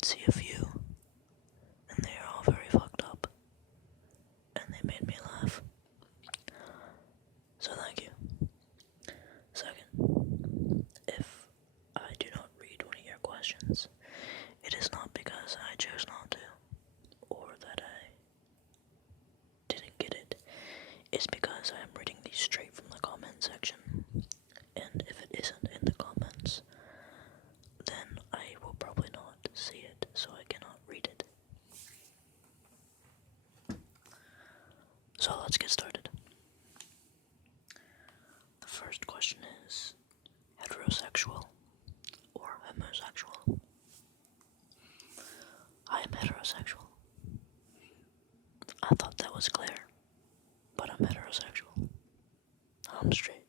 did see a few, and they are all very fucked up, and they made me laugh. So thank you. Second, if I do not read one of your questions, it is not because I chose not to, or that I didn't get it. It's because I am reading these straight from the comment section, and if it isn't in the comments, then I will probably not see it, so I cannot read it. So let's get started. The first question is, heterosexual or homosexual? I am heterosexual. I thought that was clear, but I'm heterosexual. I'm straight.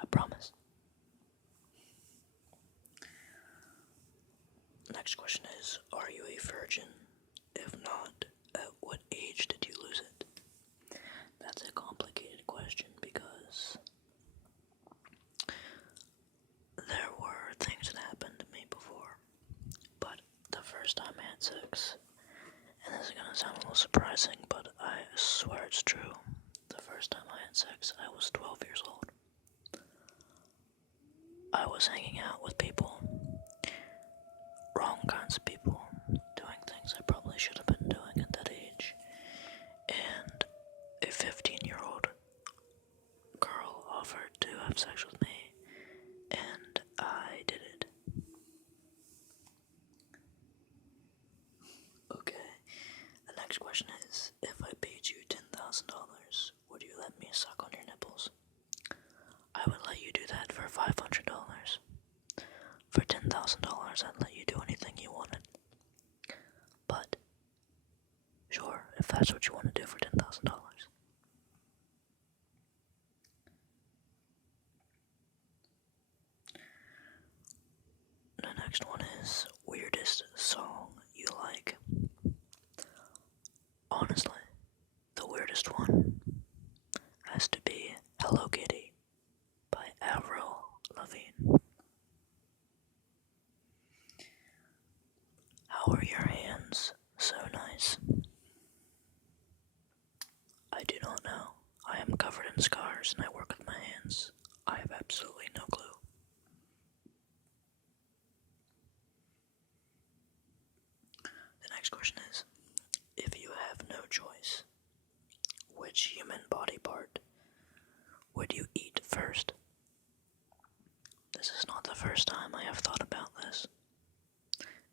I promise. Next question is, are you a virgin? If not, at what age did you lose it? That's a complicated question because there were things that happened to me before, but the first time I had sex, and this is gonna sound a little surprising, but I swear it's true. The first time I had sex, I was 12 years old. I was hanging out with people, wrong kinds of people, doing things I probably should have been doing at that age, and a 15-year-old girl offered to have sex with me, and I did it. Okay, the next question is, if I paid you $10,000, would you let me suck on your nipples? I would let you do that for $500. For $10,000, I'd let you do anything you wanted. But, sure, if that's what you want to do for $10,000. The next one is, weirdest song you like? Honestly, the weirdest one has to be Hello Kitty by Avril Lavigne. How are your hands so nice? I do not know. I am covered in scars and I work with my hands. I have absolutely no clue. The next question is, if you have no choice, which human body part would you eat first? This is not the first time I have thought about this,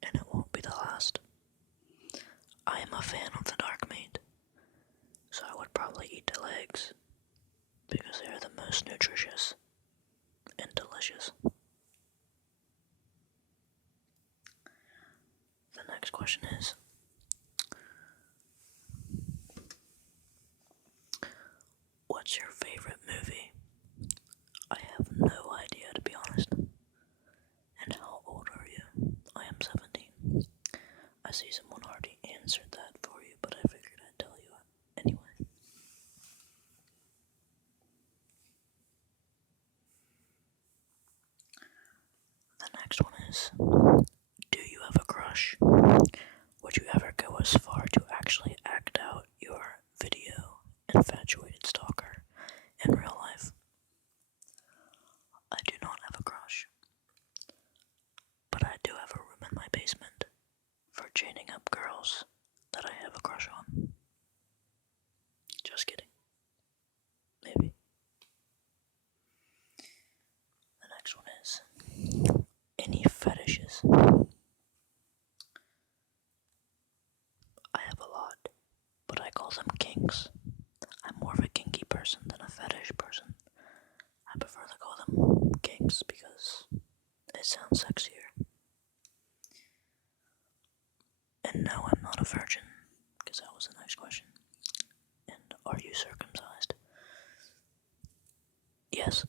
and it won't be the last. I am a fan of the dark meat, so I would probably eat the legs, because they are the most nutritious and delicious. The next question is, what's your favorite movie? I have no idea, to be honest. And how old are you? I am 17. I see someone already answered that for you, but I figured I'd tell you anyway. The next one is, do you have a crush? Would you ever go as far to actually act out your video infatuated stalker in real life? I do not have a crush, but I do have a room in my basement for chaining up girls that I have a crush on. Just kidding. Maybe. The next one is, any fetishes? I have a lot, but I call them kinks. I'm more of a kinky person than a fetish person. I prefer to call them kinks because it sounds sexier. And no, I'm not a virgin, because that was the next question. And are you circumcised? Yes.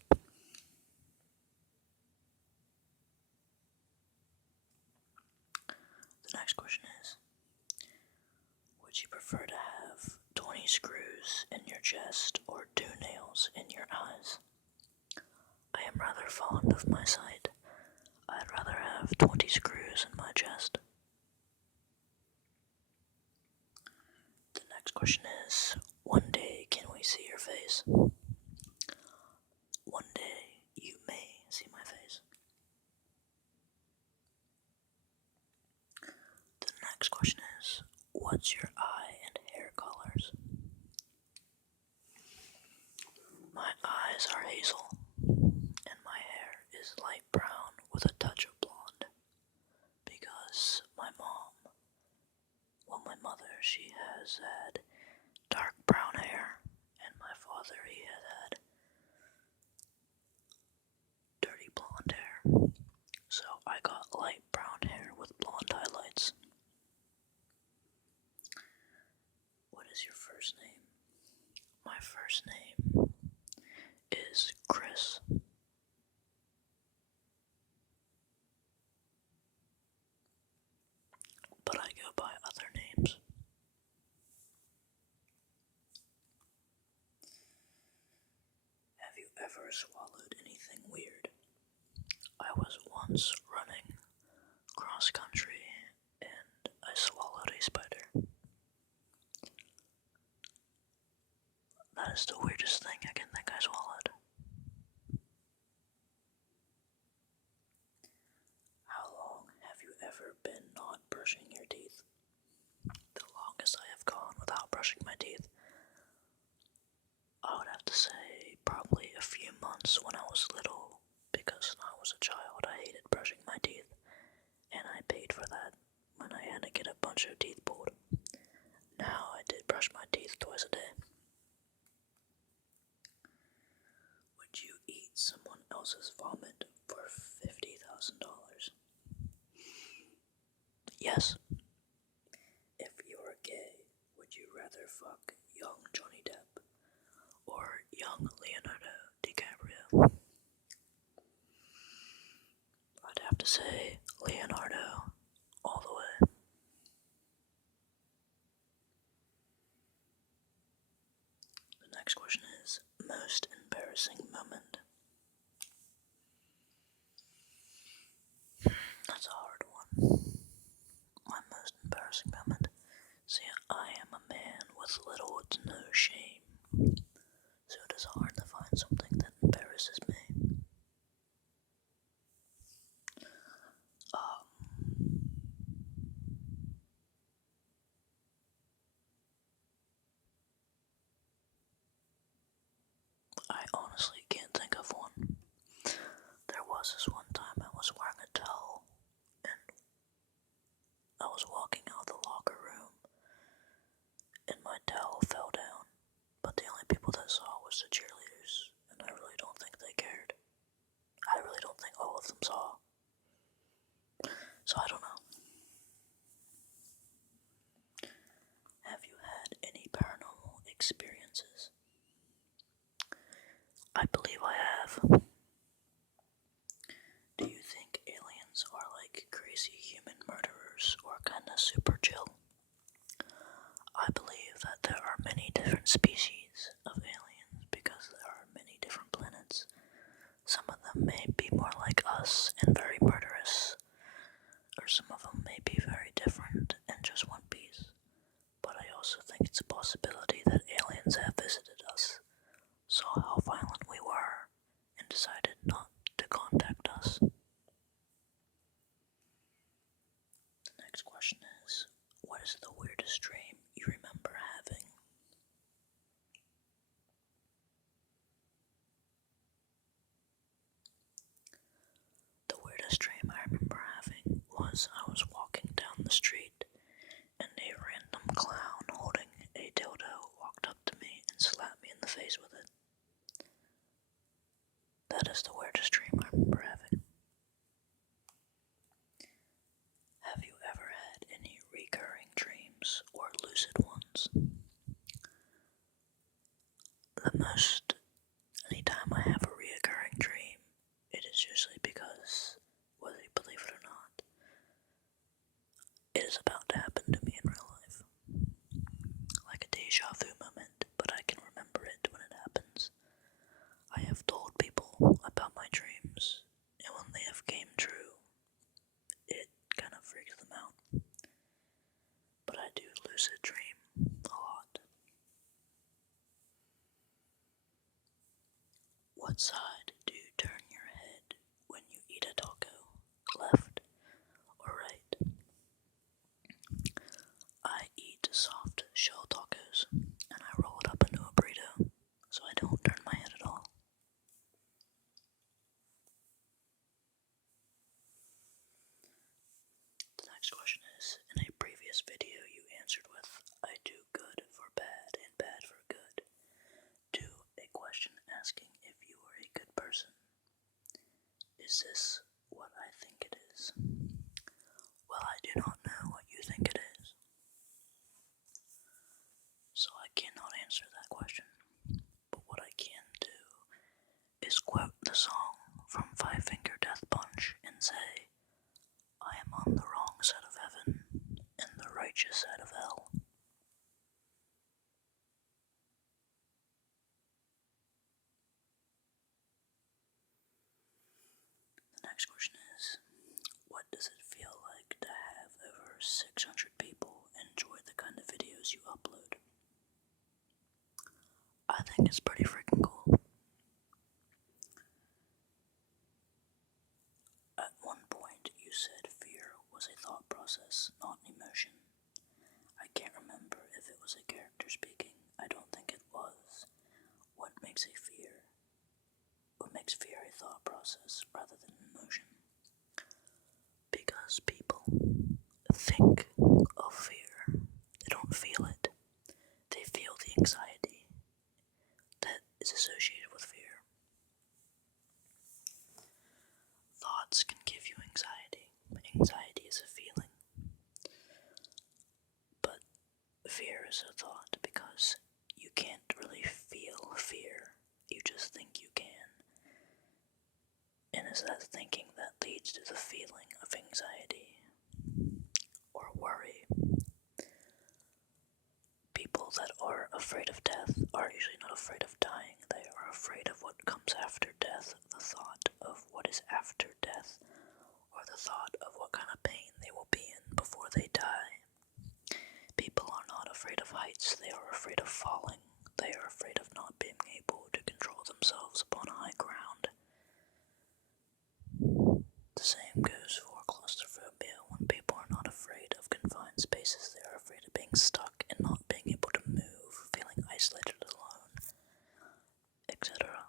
The next question is, would you prefer to have 20 screws in your chest or 2 nails in your eyes? I am rather fond of my sight. I'd rather have 20 screws in my chest. question is, one day can we see your face? One day you may see my face. The next question is, what's your eye and hair colors? My eyes are hazel, and my hair is light brown with a touch of blonde, because my mother, she has had dark brown hair, and my father, he had dirty blonde hair. So I got light brown hair with blonde highlights. What is your first name? My first name is Chris. But I go by other names. Have you ever swallowed anything weird? I was once running cross country and I swallowed a spider. That is the weirdest thing I can think I swallowed. How long have you ever been not brushing your teeth? The longest I have gone without brushing my teeth, I would have to say probably a few months when I was little, because when I was a child I hated brushing my teeth, and I paid for that when I had to get a bunch of teeth pulled. Now I did brush my teeth twice a day. Would you eat someone else's vomit for $50,000? Yes. If you were gay, would you rather fuck young Johnny Depp or young Leonardo DiCaprio? I'd have to say Leonardo all the way. The next question is, most embarrassing moment. That's a hard one. My most embarrassing moment. See, I am a man with little to no shame, so it is hard to find something that embarrasses me. I honestly can't think of one. There was this one time I was wearing a towel, and I was walking out the locker room, and my towel fell down, but the only people that saw was the cheerleaders, and I really don't think they cared. I really don't think all of them saw. So I don't know. Have you had any paranormal experiences? I believe I have. Do you think aliens are like crazy human murderers or kinda super chill? I believe that there are many different species of aliens because there are many different planets. Some of them may be more like us and very murderous, or some of them may be very different and just one piece. But I also think it's a possibility that aliens have visited us, saw how violent we were, and decided not to contact us. The next question is, what is the weirdest dream you remember having? The weirdest dream I remember having was I was walking down the street and a random clown holding a dildo walked up to me and slapped me in the face with it. That is the weirdest dream I remember having. Have you ever had any recurring dreams or lucid soft shell tacos, and I roll it up into a burrito so I don't turn my head at all. The next question is, in a previous video you answered with, I do good for bad and bad for good, to a question asking if you are a good person. Is this what I think it is? Well, I do not know what you think it is, so I cannot answer that question. But what I can do is quote the song from Five Finger Death Punch and say, I am on the wrong side of heaven and the righteous side of hell. The next question is, what does it feel like to have over 600 people enjoy the kind of videos you upload? I think it's pretty freaking cool. At one point you said fear was a thought process, not an emotion. I can't remember if it was a character speaking. I don't think it was. What makes fear a thought process rather than an emotion? Because people think of fear. They don't feel it. They feel the anxiety that is associated with fear. Thoughts can give you anxiety. Anxiety is a feeling. But fear is a thought because you can't really feel fear. You just think you can. And it's that thinking that leads to the feeling of anxiety or worry. People that are afraid of death are usually not afraid of dying. They are afraid of what comes after death, the thought of what is after death, or the thought of what kind of pain they will be in before they die. People are not afraid of heights, they are afraid of falling. They are afraid of not being able to control themselves upon high ground. The same goes for claustrophobia. When people are not afraid of confined spaces, they are afraid of being stuck and not being able to move, feeling isolated alone, etc.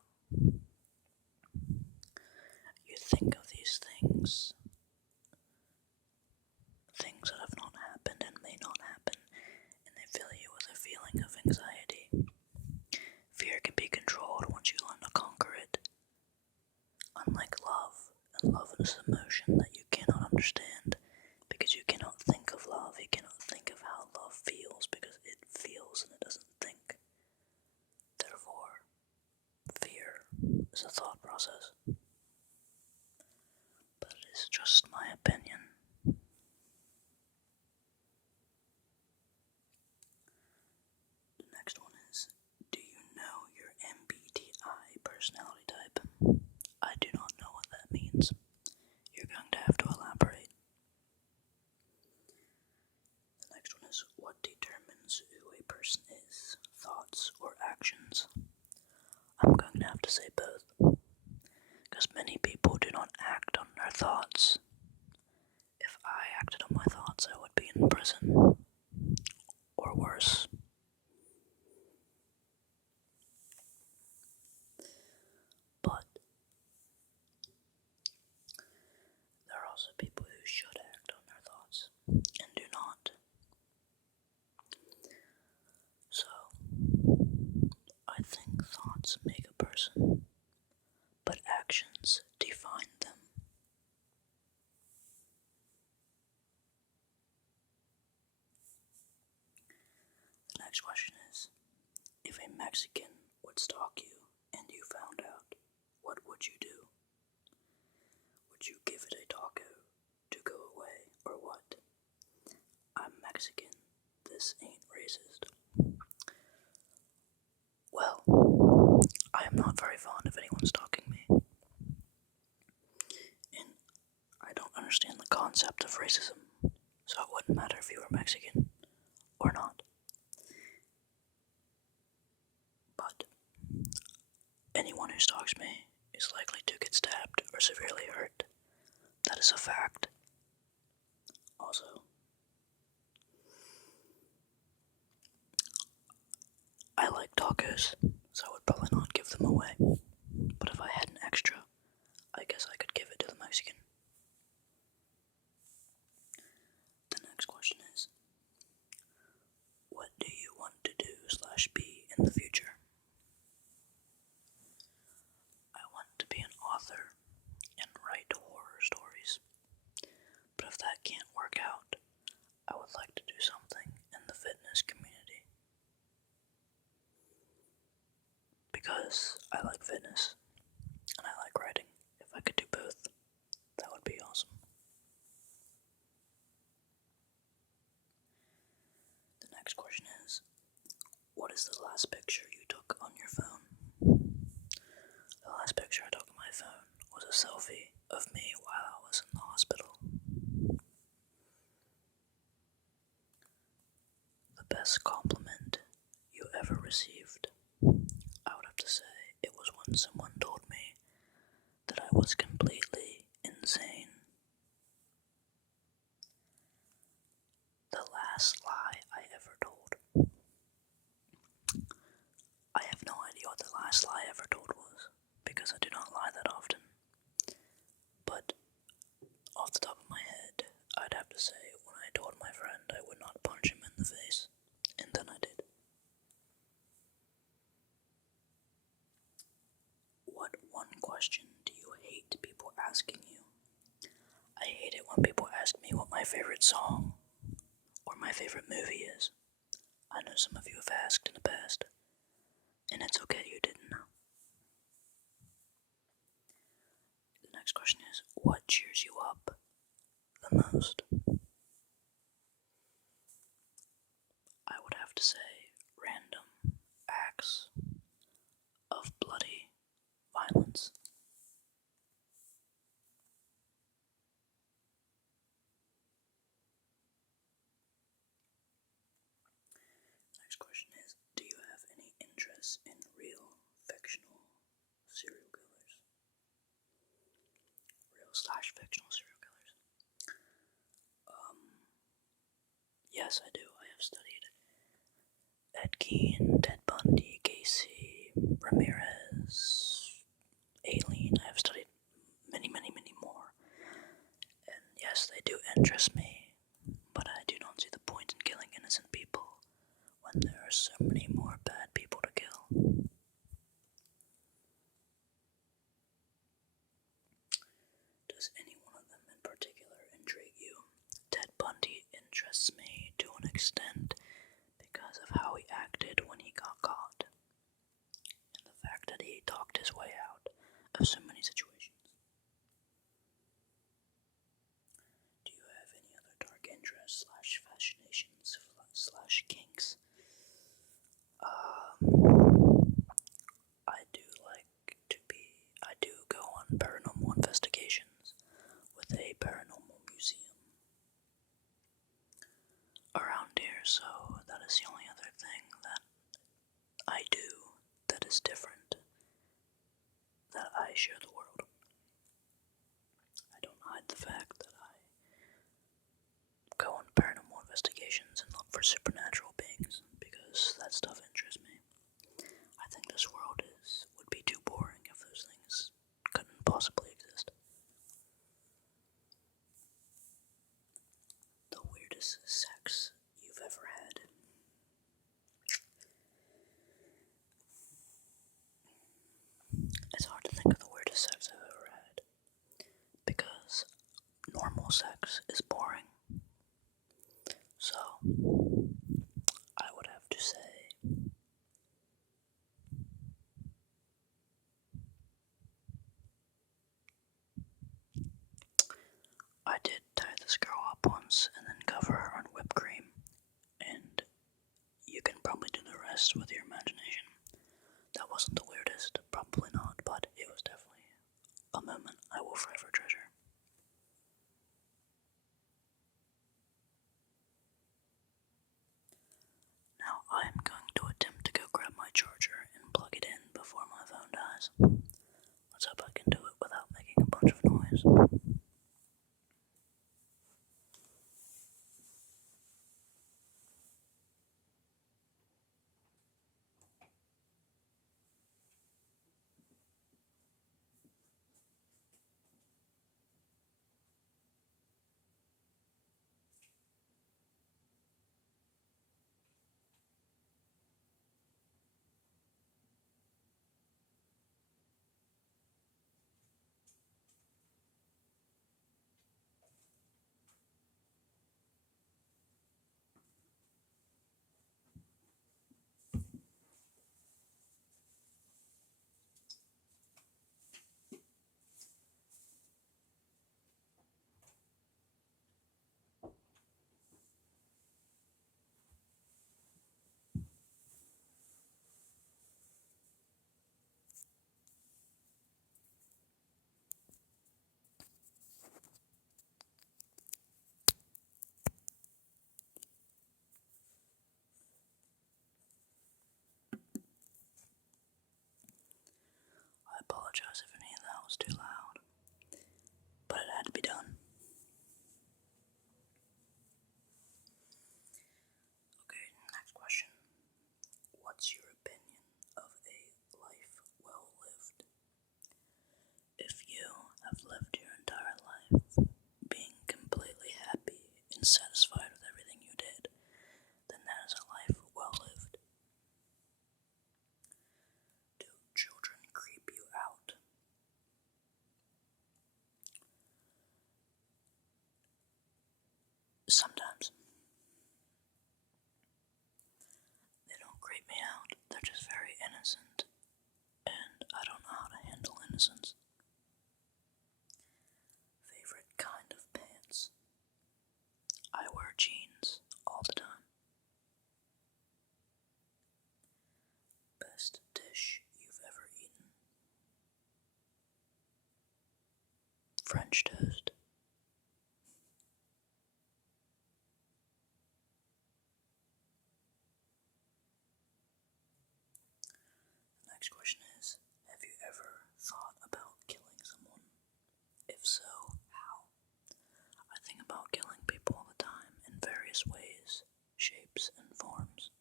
You think of these things that have not happened and may not happen, and they fill you with a feeling of anxiety. Fear can be controlled once you learn to conquer it. Unlike love, and love is an emotion that you cannot understand, because you cannot think of love, you cannot think of how love feels, because it feels and it doesn't think. Therefore, fear is a thought process. But it is just my opinion. The next one is, do you know your MBTI personality type? I do not know what that means. You're going to have to elaborate. The next one is, what determines who a person is? Thoughts or actions? I'm going to have to say both, because many people do not act on their thoughts. If I acted on my thoughts, I would be in prison, or worse. But there are also people who should act on their thoughts and do not. So, I think thoughts make a person, but actions define them. The next question is, if a Mexican would stalk you and you found out, what would you do? Would you give it a taco to go away, or what? I'm Mexican. This ain't racist. Well, I am not very fond of anyone stalking me. And I don't understand the concept of racism, so it wouldn't matter if you were Mexican or not. But anyone who stalks me is likely to get stabbed or severely hurt. That is a fact. Also, tacos, so I would probably not give them away. But if I had an extra, I guess I could give it to the Mexican. The next question is, what do you want to do/be in the future? I want to be an author and write horror stories. But if that can't work out, I would like to do something in the fitness community. Because I like fitness and I like writing. If I could do both, that would be awesome. The next question is, what is the last picture you took on your phone? The last picture I took on my phone was a selfie of me while I was in the hospital. The best compliment you ever received? I would have to say it was when someone told me that I was completely insane. The last lie I ever told. I have no idea what the last lie I ever told was, because I do not lie that often. But off the top of my head, I'd have to say when I told my friend I would not punch him in the face, and then I did. What one question do you hate people asking you? I hate it when people ask me what my favorite song or my favorite movie is. I know some of you have asked in the past, and it's okay you didn't know. The next question is, what cheers you up the most? I would have to say random acts of bloody violence. Next question is, do you have any interest in real fictional serial killers? Real/fictional serial killers? Yes, I do. I have studied Ed Gein, Ted Bundy, Gacy, Ramirez, Aileen. I have studied many, many, many more. And yes, they do interest me, but I do not see the point in killing innocent people when there are so many more bad people to kill. Does any one of them in particular intrigue you? Ted Bundy interests me to an extent because of how he acted when he got caught, and the fact that he talked his way out of so many situations. Do you have any other dark interests/fascinations/kinks? I do go on paranormal investigations with a paranormal museum around here, so that is the only other thing that I do that is different, that I share the world. I don't hide the fact that I go on paranormal investigations and look for supernatural beings, because that stuff interests me. I think this world would be too boring if those things couldn't possibly exist. The weirdest sex you've ever had? It's hard to think of the weirdest sex I've ever had, because normal sex is boring. So, I would have to say I did tie this girl up once and then cover her in whipped cream, and you can probably do the rest with your imagination. That wasn't the weirdest, probably not, but it was definitely a moment I will forever treasure. Now I am going to attempt to go grab my charger and plug it in before my phone dies. Let's hope I can do it without making a bunch of noise. Sometimes they don't creep me out, they're just very innocent, and I don't know how to handle innocence. Favorite kind of pants? I wear jeans all the time. Best dish you've ever eaten? French toast. The next question is, have you ever thought about killing someone? If so, how? I think about killing people all the time in various ways, shapes, and forms.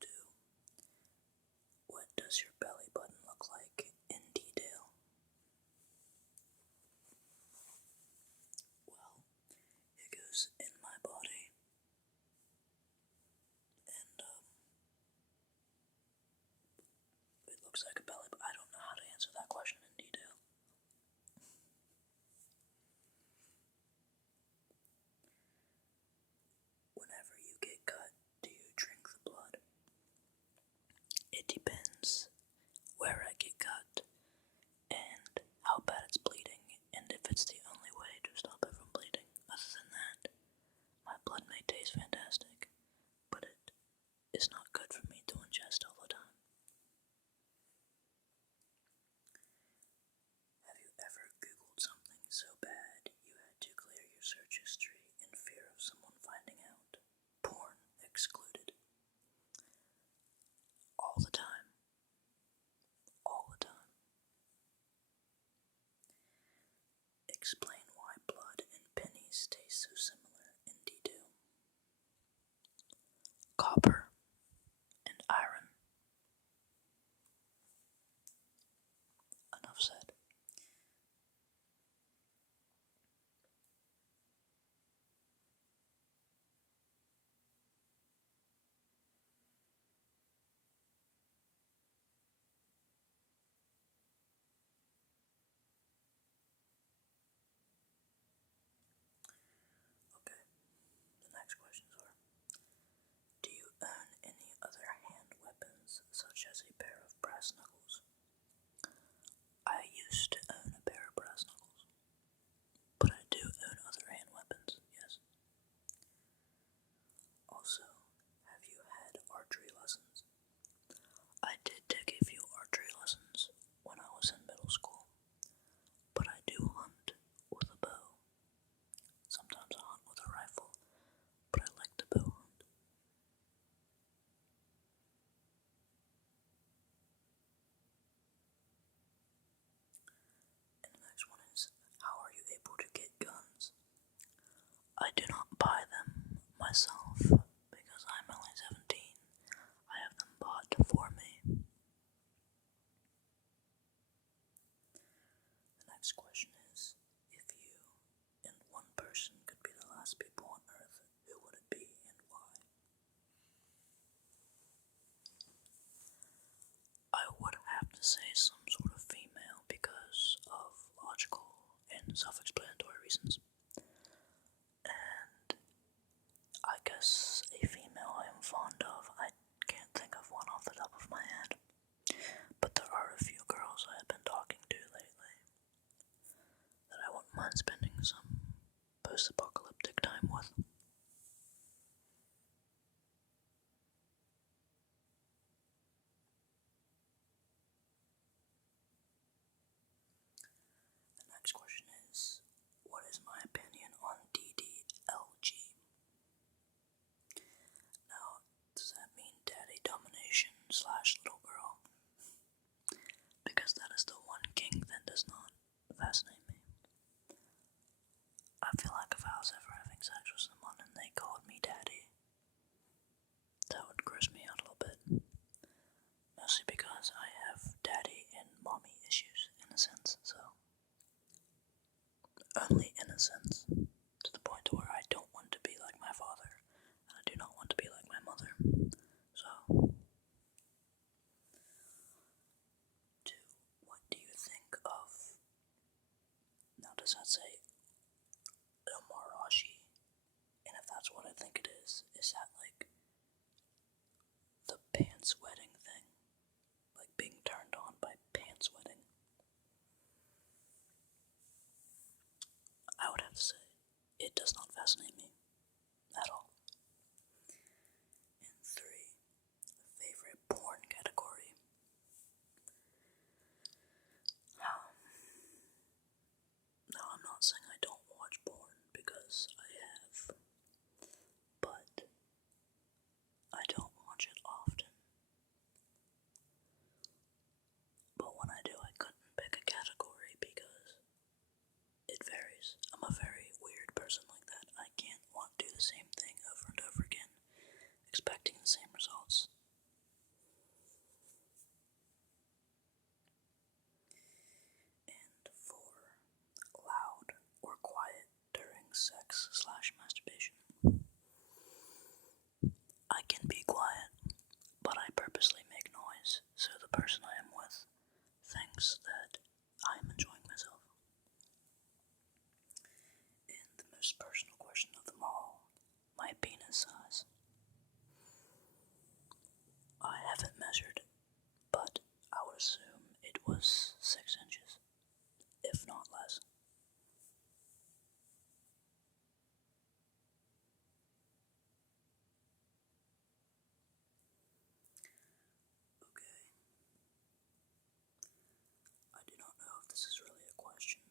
2. What does your belly button look like in detail? Well, it goes in my body, and it looks like a belly, but I don't know how to answer that question in detail. Whenever you get cut, do you drink the blood? It depends where I get cut, and how bad it's bleeding, and if it's the only way to stop it from bleeding. Other than that, my blood may taste fantastic, but it is not good for me to ingest all the time. Have you ever Googled something so bad you had to clear your search history in fear of someone finding out? Porn excluded. All the time. All the time. Explain why blood and pennies taste so similar in detail. Copper and iron. Enough said. Okay, the next questions are, do you own any other hand weapons, such as a pair of brass knuckles? I used to own a pair of brass knuckles, but I do own other hand weapons, yes. Also, have you had archery lessons? I did take a few archery lessons when I was in middle school, but I do hunt with a bow. Sometimes I hunt with a rifle, but I like to bow hunt. And the next one is, how are you able to get guns? I do not buy them myself because I'm only 17. I have them bought for me. The next question is, if you and one person could be the last people on Earth, who would it be and why? I would have to say some sort of female because of logical and self-explanatory reasons. And I guess a female I am fond of. I can't think of one off the top of my head, but there are a few girls I have been talking to lately that I wouldn't mind spending some post-apocalyptic time with. The next question is, what is my opinion on DDLG? Now, does that mean daddy domination / little girl? Because that is the one kink that does not fascinate me. I feel like if I was ever having sex with someone and they called me daddy, that would gross me out a little bit. Mostly because I have daddy and mommy issues, in a sense, so. Only in a sense. To the point where I don't want to be like my father, and I do not want to be like my mother. So. 2. What do you think of... Now does that say Is that like the pants wetting thing? Like being turned on by pants wetting? I would have to say, it does not fascinate me at all. And 3, favorite porn category. No, I'm not saying I don't watch porn, because I have, but I don't watch it often. But when I do, I couldn't pick a category because it varies. I'm a very weird person like that. I can't want to do the same thing over and over again, expecting the same results. And 4, loud or quiet during sex/masturbation. I can be quiet, but I purposely make noise so the person I am with thinks that I am enjoying myself. And the most personal question of them all, my penis size. I haven't measured, but I would assume it was 6 inches, if not less. Okay. I do not know if this is really a question,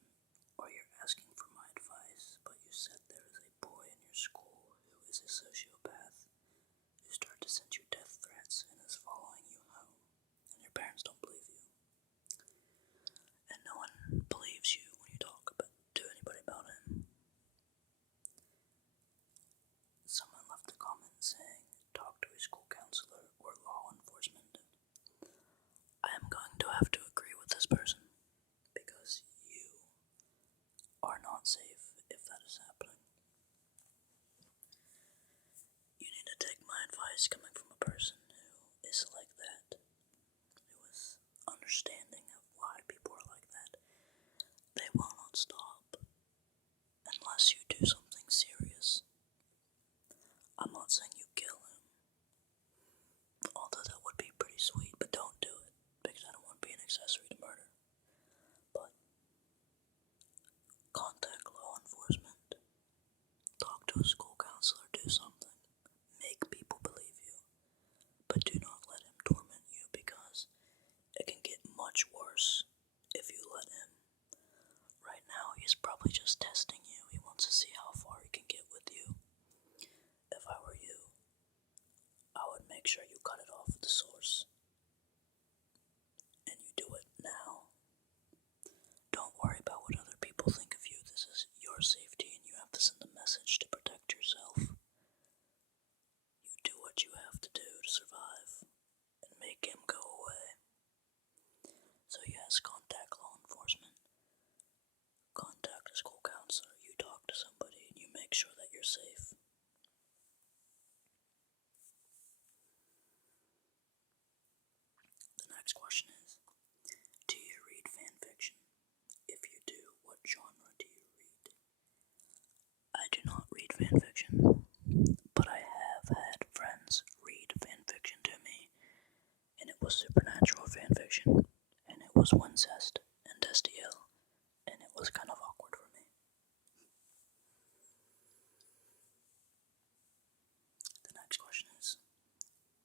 or you're asking for my advice, but you said there is a boy in your school who is a sociopath who started to send you death threats and is following you home, and your parents don't believe you. And no one believes you when you talk to anybody about him. Someone left a comment saying, talk to a school counselor or law enforcement. I am going to have to agree with this person, because you are not safe if that is happening. You need to take my advice coming from a person who is like that, who is understanding of why people are like that. They will not stop unless you do something serious. I'm not saying you kill him, although that would be pretty sweet, but don't do it, because I don't want to be an accessory to murder. But contact law enforcement, talk to a school counselor, do something. Make people believe you, but do not let him torment you, because it can get much worse if you let him. Right now, he's probably just testing you. He wants to see how far he can get with you. If I were you, I would make sure you cut it off at the source. And you do it now. Don't worry about what other people think of you. This is your safety, and you have to send a message to protect yourself. You do what you have to do to survive, and make him go away. So yes, contact law enforcement. Contact a school counselor. You talk to somebody, and you make sure that you're safe. The next question is, do you read fanfiction? If you do, what genre do you read? I do not read fanfiction, but I have had friends read fanfiction to me, and it was supernatural fanfiction, and it was Wincest and STL, and it was kind of awkward for me. The next question is,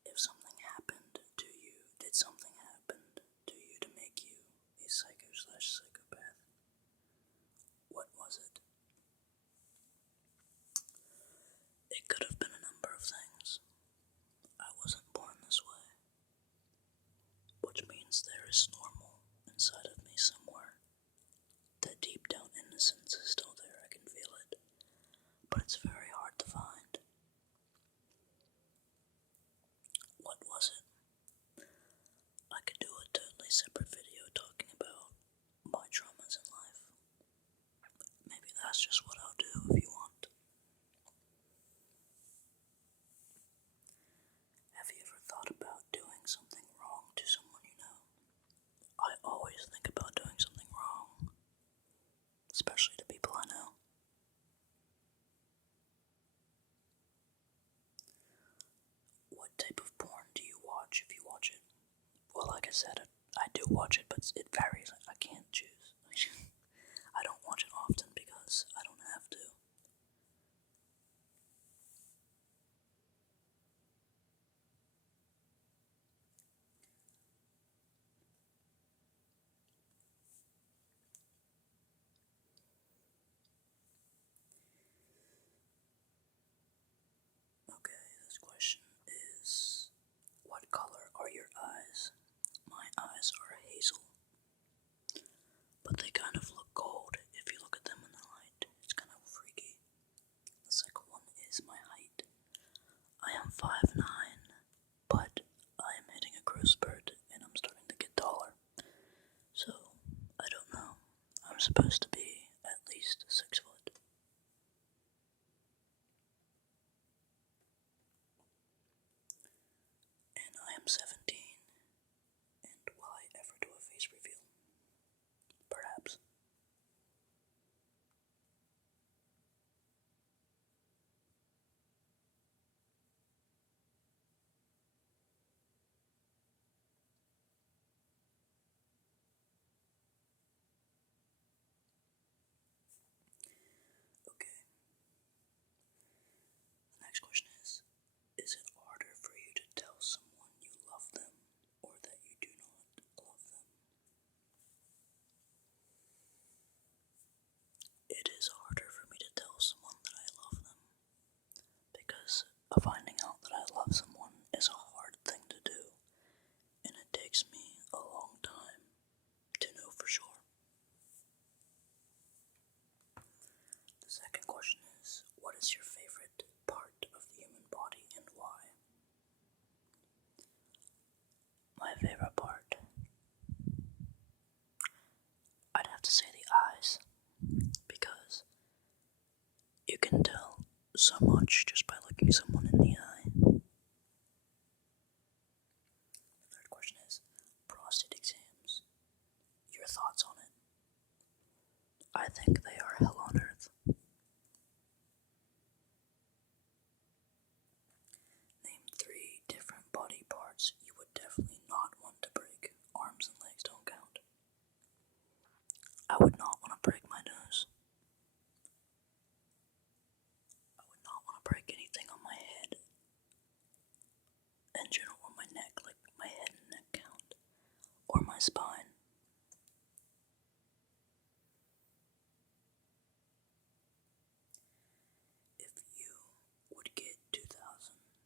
if something happened to you, did something happen to you to make you a psycho/psychopath? What was it? It could have been a number of things. I wasn't born this way, which means there is normal inside of me somewhere. That deep down innocence is still there, I can feel it, but it's very hard to find. What was it? I could do a totally separate video talking about my What type of porn do you watch if you watch it? Well, like I said, I do watch it, but it varies. I can't choose. I don't watch it often because I don't have to. Okay, this question is, what color are your eyes? My eyes are hazel, but they kind of look gold if you look at them in the light. It's kind of freaky. The second one is my height. I am 5'9", but I am hitting a growth spurt and I'm starting to get taller. So, I don't know. I'm supposed to be at least 6 foot. And I am 17. And will I ever do a face reveal? Perhaps. Okay. The next question is it harder for you to tell someone you love them or that you do not love them? It is harder for me to tell someone that I love them because finding out that I love someone is a hard thing to do, and it takes me a long time to know for sure. The second question is, what is your favorite part of the human body and why? My favorite part, I'd have to say the eyes, because you can tell so much just by looking someone in the eye. The third question is, prostate exams. Your thoughts on it? I think they are hell on earth. Name 3 different body parts you would definitely not want to break. Arms and legs don't count. I would not want to break my nose. I would not want to break anything on my head. In general, or my neck, like my head and neck count. Or my spine. If you would get $2,000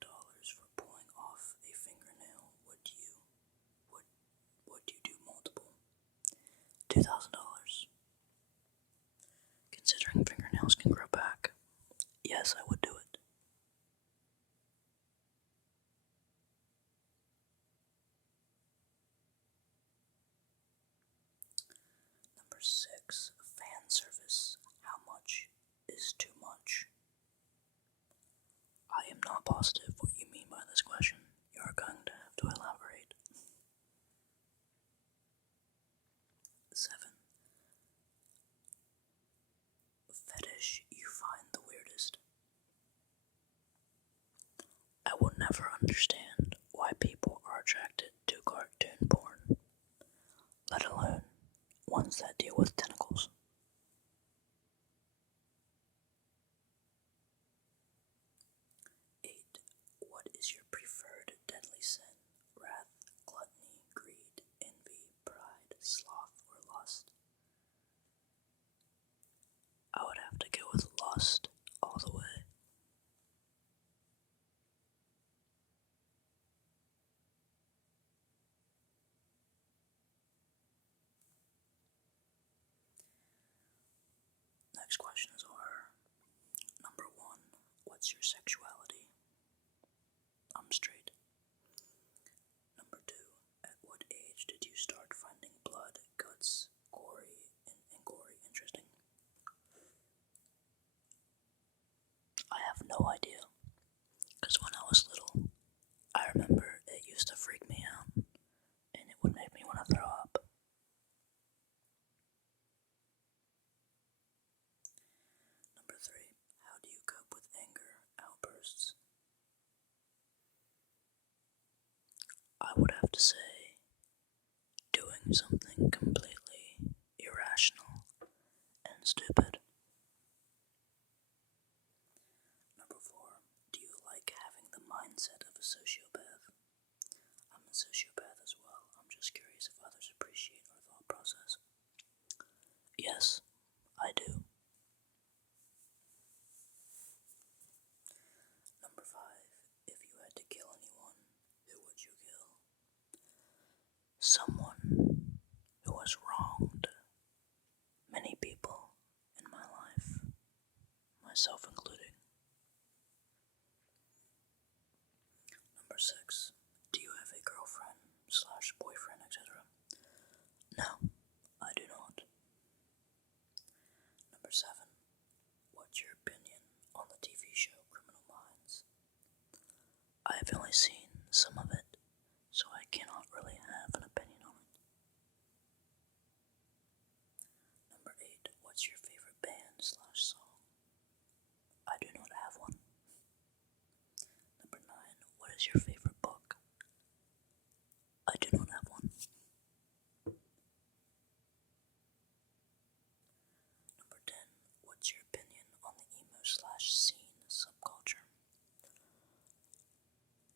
for pulling off a fingernail, would you do multiple? $2,000. Considering fingernails can grow back, yes, I would do it. Number 6, fan service. How much is too much? I am not positive what you mean by this question. You are going to have to elaborate. 7. Fetish you find the weirdest. I will never understand why people are attracted to cartoon porn, let alone ones that deal with tentacles. 8. What is your preferred deadly sin? Wrath, gluttony, greed, envy, pride, sloth, or lust? I would have to go with lust all the way. Next questions are, number 1, what's your sexuality? I'm straight. Number 2, at what age did you start finding blood, guts, gory interesting? I have no idea, because when I was little, I remember it used to freak me out, and it would make me want to throw up. Number 3, how do you cope with anger outbursts? to say doing something completely irrational and stupid. Number 4, do you like having the mindset of a sociopath? I'm a sociopath as well. I'm just curious if others appreciate our thought process. Yes, I do. Number 5, if you had to kill anyone, who would you kill? Someone who has wronged many people in my life, myself including. Number 6, do you have a girlfriend / boyfriend, etc.? No, I do not. Number 7, what's your opinion on the TV show Criminal Minds? I have only seen some of it, so I cannot really have an opinion on it. Number 8, what's your favorite band / song? I do not have one. Number 9, what is your favorite book? I do not have one. Number 10, what's your opinion on the emo / scene subculture?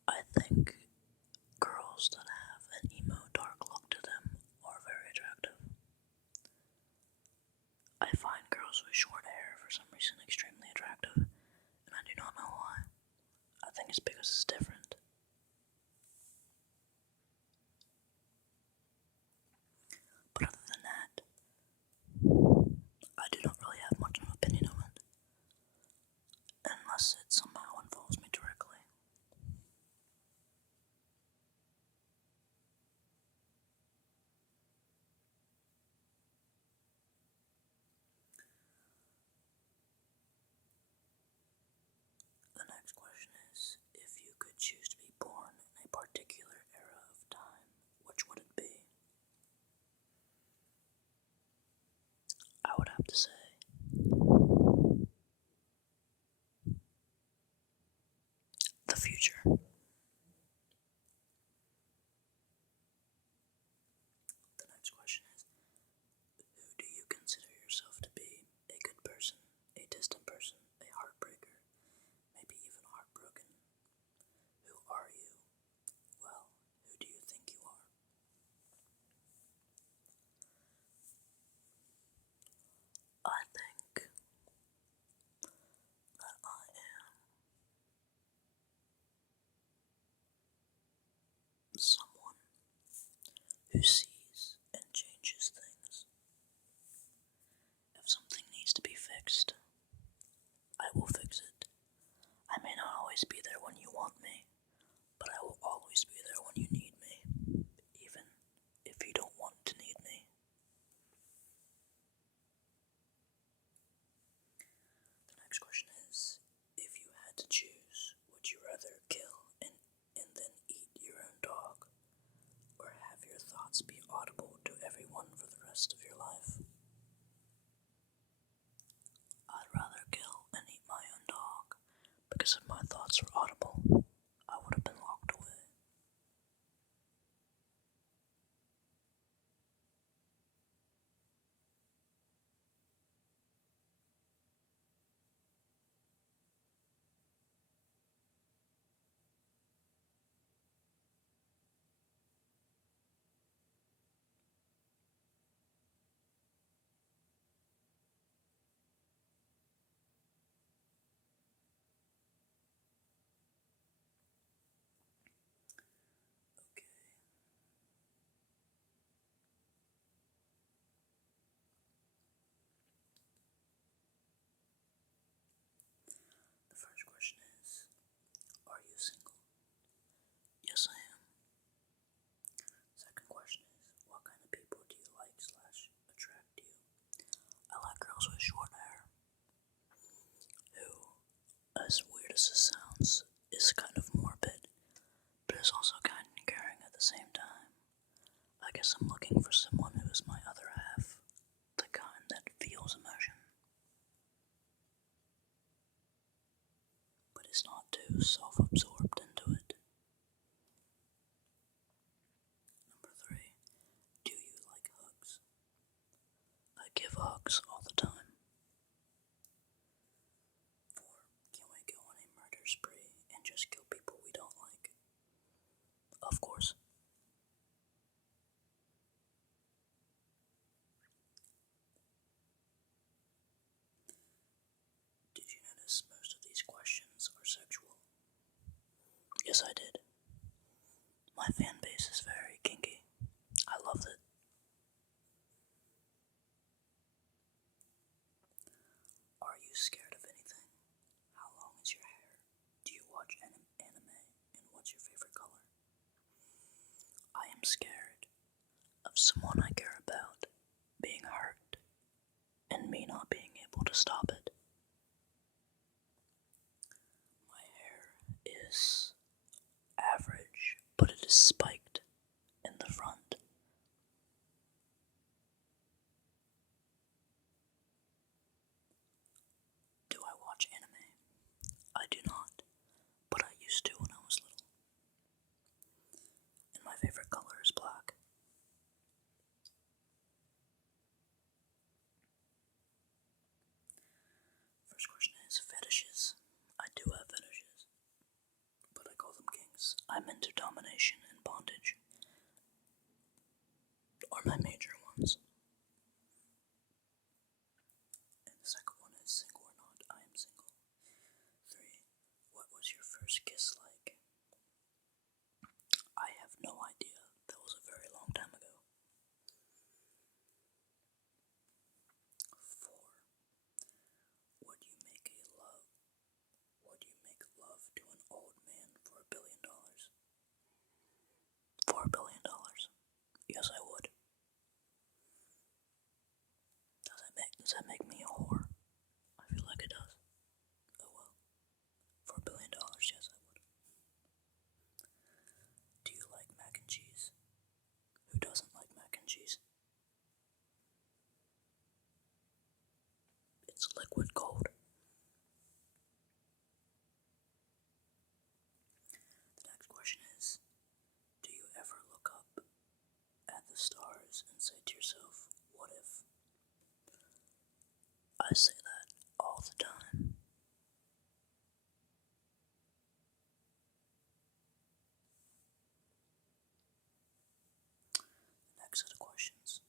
I think girls that have an emo dark look to them are very attractive. I find girls with short hair for some reason extremely attractive, and I do not know why. I think it's because it's different. But other than that, I do not really have much of an opinion on it, unless it somehow involves me directly. The next question is, if you could choose to be born in a particular era of time, which would it be? I would have to say the future. The next question is, who do you consider yourself to be? A good person, a distant person, a heartbreaker, maybe even heartbroken? Who are you? Well, who do you think you are? I think that I am someone who sees and changes things. If something needs to be fixed, I will fix it. I may not always be there when you want me, but I will always be there when you need me, even if you don't want to need me. The next question is, if you had to choose, would you rather kill and then eat your own dog, or have your thoughts be audible to everyone for the rest of your life? I'd rather kill and eat my own dog, because if my thoughts were audible, I would have been locked away. Okay. The first question is, are you single? Yes, I am. Second question is, what kind of people do you like / attract you? I like girls with short hair, who, as weird as this sounds, is kind of morbid, but is also kind and caring at the same time. I guess I'm looking for someone who is my other half, the kind that feels emotion, but is not too self-absorbed into it. My fan base is very kinky. I love it. Are you scared of anything? How long is your hair? Do you watch anime? And what's your favorite color? I am scared of someone I care about being hurt and me not being able to stop it. My hair is average, but it is spiked in the front. Do I watch anime? I do not, but I used to when I was little. And my favorite color is black. First question is fetishes. I do have fetishes, but I call them kinks. I'm into domination and bondage, are my major ones. And the second one is single or not. I am single. 3. What was your first kiss like? I have no idea. That was a very long time ago. 4. Would you make love to an old man for $1 billion? For $1 billion? Yes, I would. Does that make me a whore? I feel like it does. Oh well. For $1 billion, yes, I would. Do you like mac and cheese? Who doesn't like mac and cheese? It's liquid gold. The next question is, do you ever look up at the stars and say to yourself, what if? I say that all the time. Next set of questions.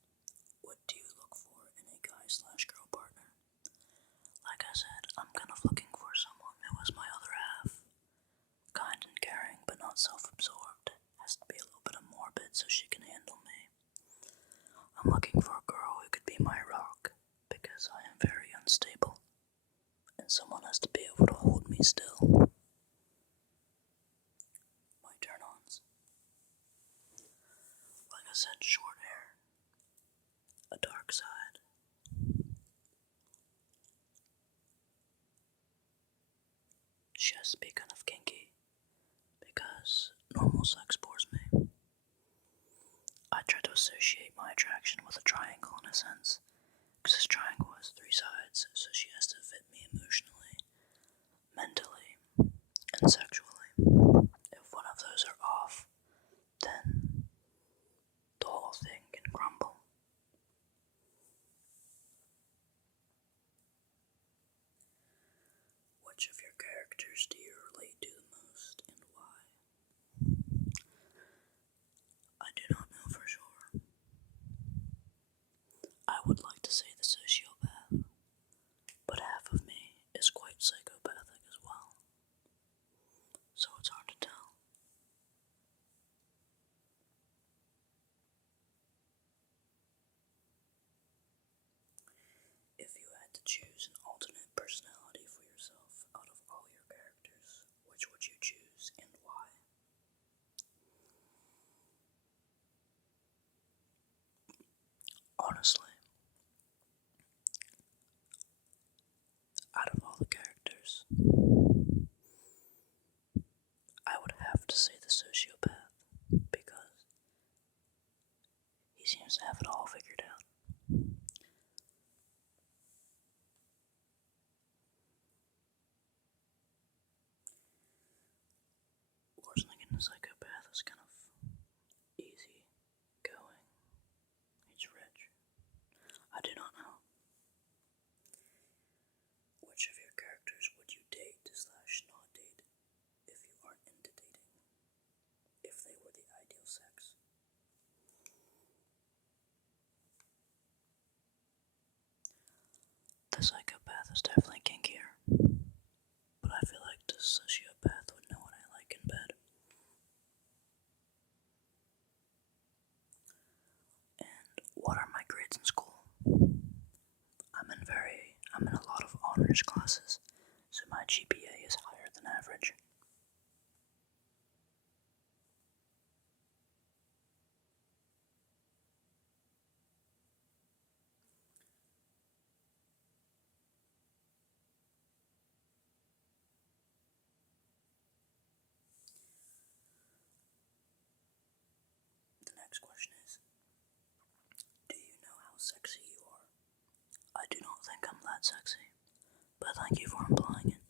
What do you look for in a guy/girl partner? Like I said, I'm kind of looking for someone who is my other half. Kind and caring, but not self-absorbed. Has to be a little bit of morbid so she can handle me. I'm looking for a girl who could be my rock, because I am very unstable. And someone has to be able to hold me still. My turn-ons. Like I said, short hair. A dark side. She has to be kind of kinky, because normal sex bores me. I try to associate my attraction with a triangle in a sense, because this triangle has 3 sides, so she has to fit me emotionally, mentally, and sexually. If one of those are off, then the whole thing can crumble. Which of your characters do you relate to the most, and why? I do not know for sure. I would like to say the sociopath, but half of me is quite psychopathic as well, so it's hard to tell. If you had to choose an alternate personality for yourself out of all your characters, which would you choose and why? Honestly, out of all the characters, I would have to say the sociopath, because he seems to have it all figured out. Whereas thinking the psychopath is kind of easy going. He's rich. I do not know. Which of your characters would you date/not date if you aren't into dating? If they were the ideal sex? The psychopath is definitely kinkier, but I feel like the sociopath would know what I like in bed. next question is, do you know how sexy you are? I do not think I'm that sexy, but thank you for implying it.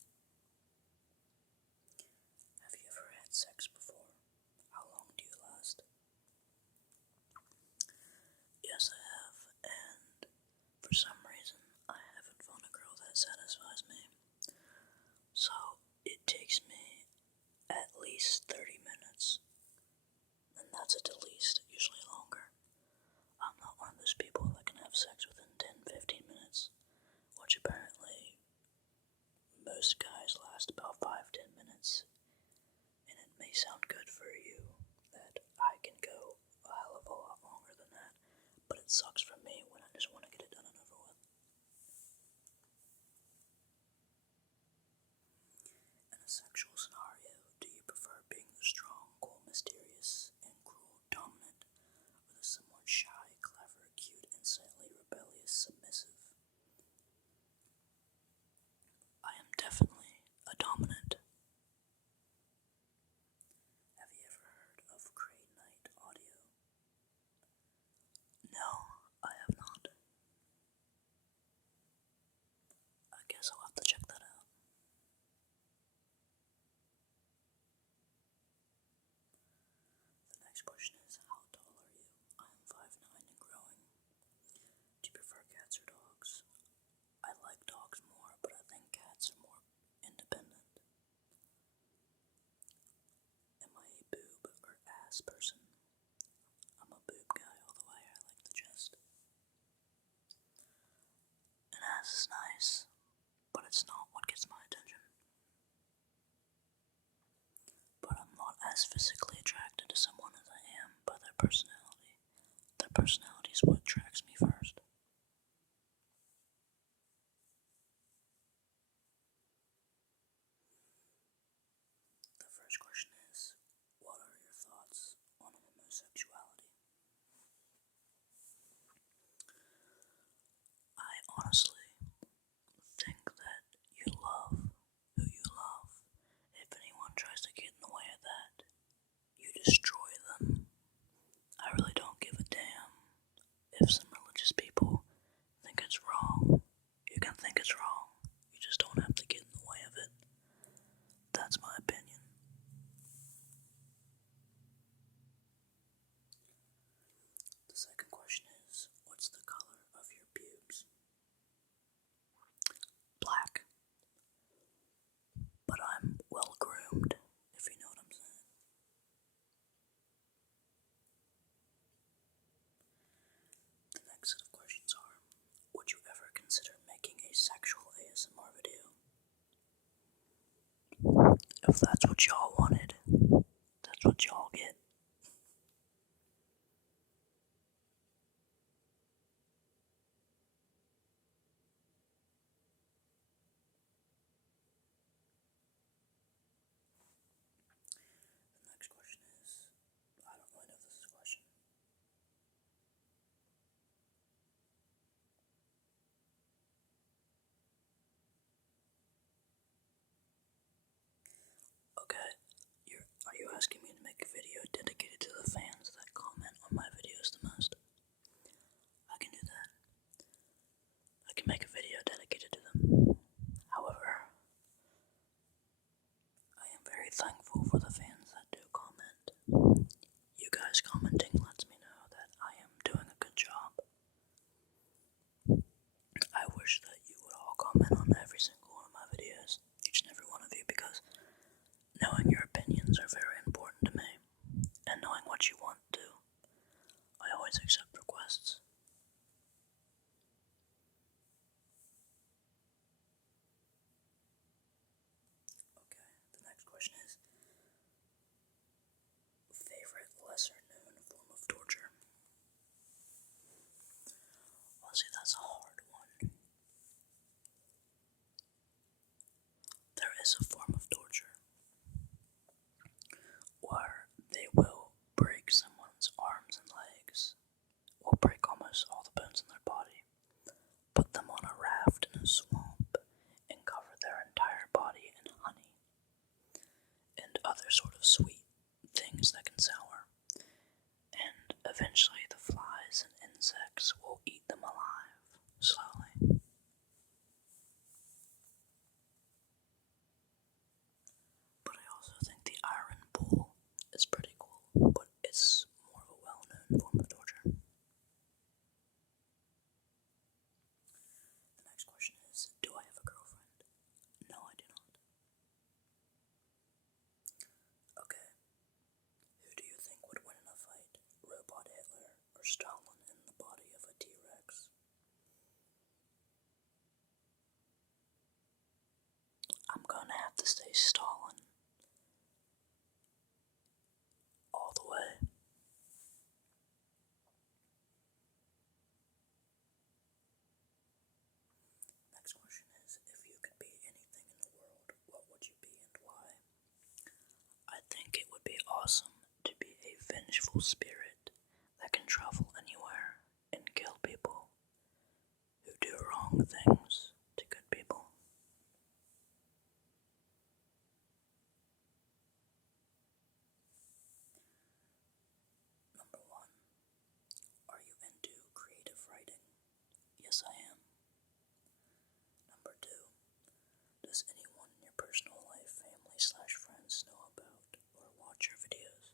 Have you ever had sex before? How long do you last? Yes, I have, and for some reason, I haven't found a girl that satisfies me. So, it takes me at least 30 minutes, and that's at the least, usually longer. I'm not one of those people that can have sex within 10-15 minutes, which apparently most guys last about 5-10 minutes, and it may sound good for you that I can go a hell of a lot longer than that, but it sucks for me when I just want to get it done and over with. In a sexual scenario, do you prefer being the strong, cool, mysterious, and cruel dominant, or the somewhat shy, clever, cute, and slightly rebellious submissive? I am definitely a dominant. Have you ever heard of Grey Night Audio? No, I have not. I guess I'll have to check that out. The next question is, how tall are you? I am 5'9" and growing. Do you prefer cats or dogs? I like dogs more, but I think cats are more independent. Am I a boob or ass person? I'm a boob guy all the way. I like the chest. An ass is nice, but it's not what gets my attention. But I'm not as physically attracted to someone as I am by their personality. Their personality is what attracts me first. The first question is, what are your thoughts on homosexuality? I honestly think that you love who you love. If anyone tries to get in the way of that, you destroy them. I really don't give a damn if some religious people think it's wrong. You can think it's wrong. You just don't have to get in the way of it. That's my opinion. The second question is, what's the color of your pubes? Black. But I'm well groomed, if you know what I'm saying. The next set of questions are, would you ever consider making a sexual ASMR video? If that's what y'all wanted, that's what y'all get. The next question is, I don't really know if this is a question. Okay, are you asking me to make a video dedicated to the fans that comment on my videos the most? I can do that. I can make a video dedicated to them. However, I am very thankful for the fans that do comment. You guys commenting lets me know that I am doing a good job. I wish that you would all comment on every single one of my videos, each and every one of you, because knowing your opinions are very important to me, and knowing what you want to. I always accept requests. Okay, the next question is, favorite lesser known form of torture? Well, see, that's a hard one. There is a form of torture where they will break someone's arms and legs, or break almost all the bones in their body, put them on a raft in a swamp, and cover their entire body in honey and other sort of sweet things that can sour, and eventually the flies and insects will eat them alive, slowly. But I also think the iron bull is pretty cool, but it's more of a well-known form of torture. The next question is, do I have a girlfriend? No, I do not. Okay, who do you think would win in a fight? Robot Hitler or Stalin in the body of a T-Rex? I'm gonna have to say Stalin. All the way. Next question is, if you could be anything in the world, what would you be and why? I think it would be awesome to be a vengeful spirit that can travel anywhere and kill people who do wrong things to good people. Number 1. Are you into creative writing? Yes, I am. Number 2. Does anyone in your personal life, family/friends know about or watch your videos?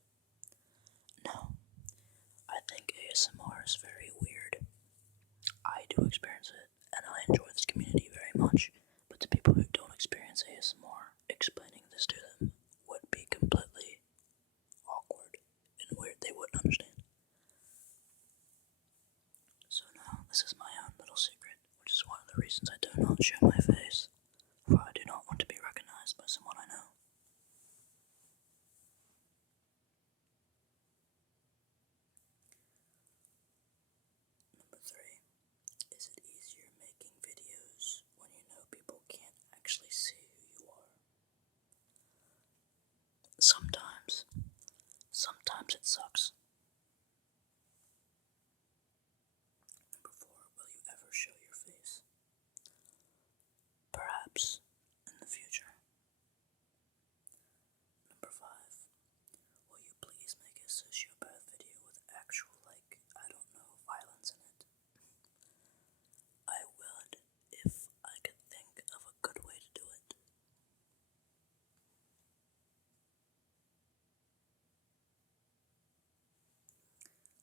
No. I think ASMR is very weird. I do experience it, and I enjoy this community very much, but to people who don't experience ASMR, explaining this to them would be completely awkward and weird. They wouldn't understand. So now, this is my own little secret, which is one of the reasons I do not show my face, for I do not want to be recognized by someone I know. Number 3. Is it easier making videos when you know people can't actually see who you are? Sometimes. Sometimes it sucks. Number 4. Will you ever show your face? Perhaps in the future. Number 5. Will you please make a sociopath video with actual, I don't know, violence in it? I would if I could think of a good way to do it.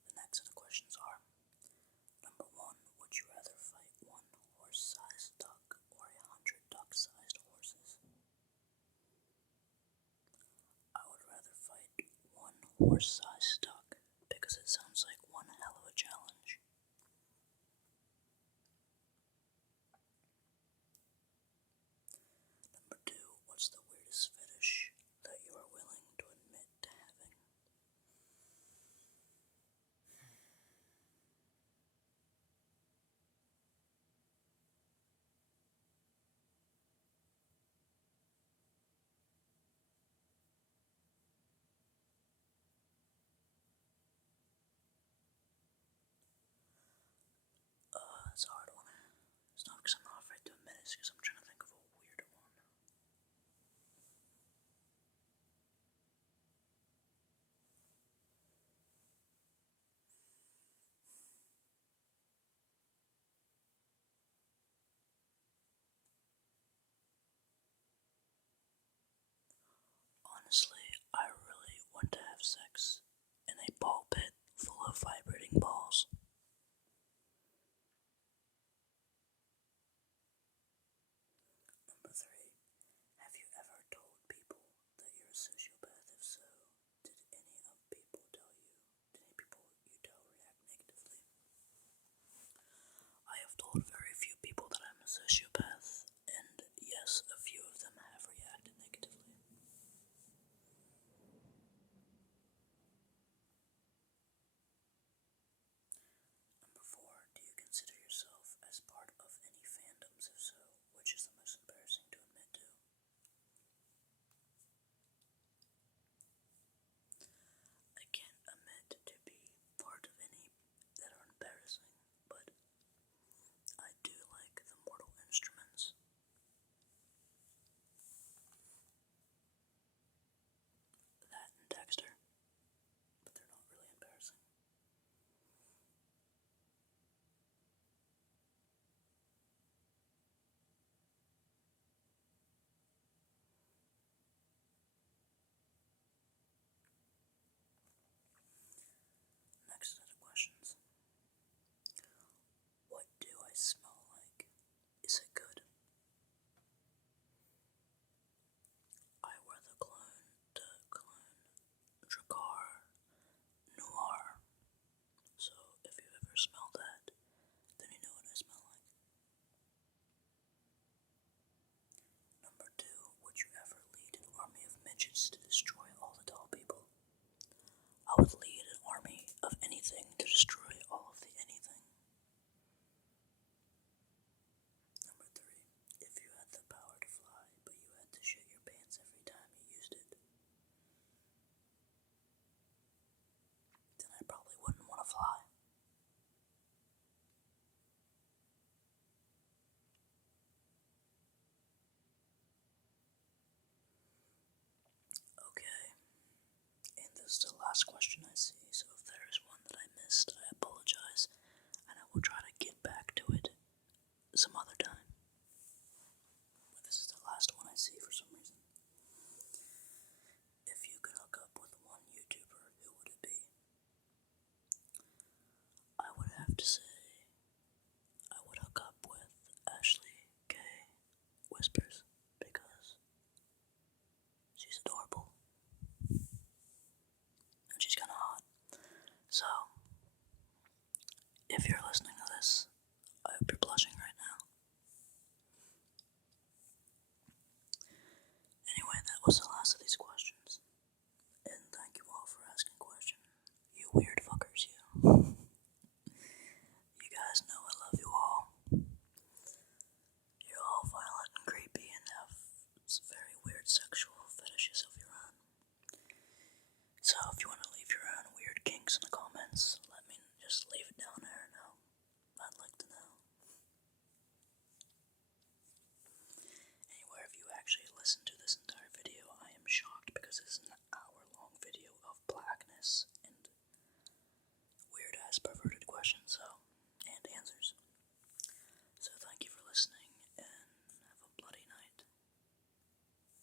The next set of questions are, number 1, would you rather fight one horse-sized duck or 100 duck-sized horses? I would rather fight one horse-sized duck because it sounds like one hell of a challenge. Number 2, what's the weirdest fetish that you are willing to admit to having? That's a hard one. It's not because I'm not afraid to admit it, it's because I'm trying to think of a weirder one. Honestly, I really want to have sex in a ball pit full of vibrating balls. Number 3, have you ever told people that you're a sociopath? If so, did any people you tell react negatively? I have told very few people that I'm a sociopath, and yes, a few of them have reacted negatively. questions. What do I smell like? Is it good? I wear the cologne Dracar Noir. So if you ever smell that, then you know what I smell like. Number 2, would you ever lead an army of midgets to destroy all the tall people? I would lead an army of anything to destroy all of the anything. Number 3, if you had the power to fly, but you had to shit your pants every time you used it, then I probably wouldn't want to fly. Okay, and this is the last question I see, so if there is one that I missed, I apologize, and I will try to get back to it some other time. But this is the last one I see for some reason. If you could hook up with one YouTuber, who would it be? I would have to say I would hook up with Ashley K. Whispers because she's adorable and she's kinda hot. So, if you're listening to this, I hope you're blushing right now. Anyway, that was the last of these questions. And thank you all for asking questions. You weird fuckers, you. You guys know I love you all. You're all violent and creepy and have very weird sexual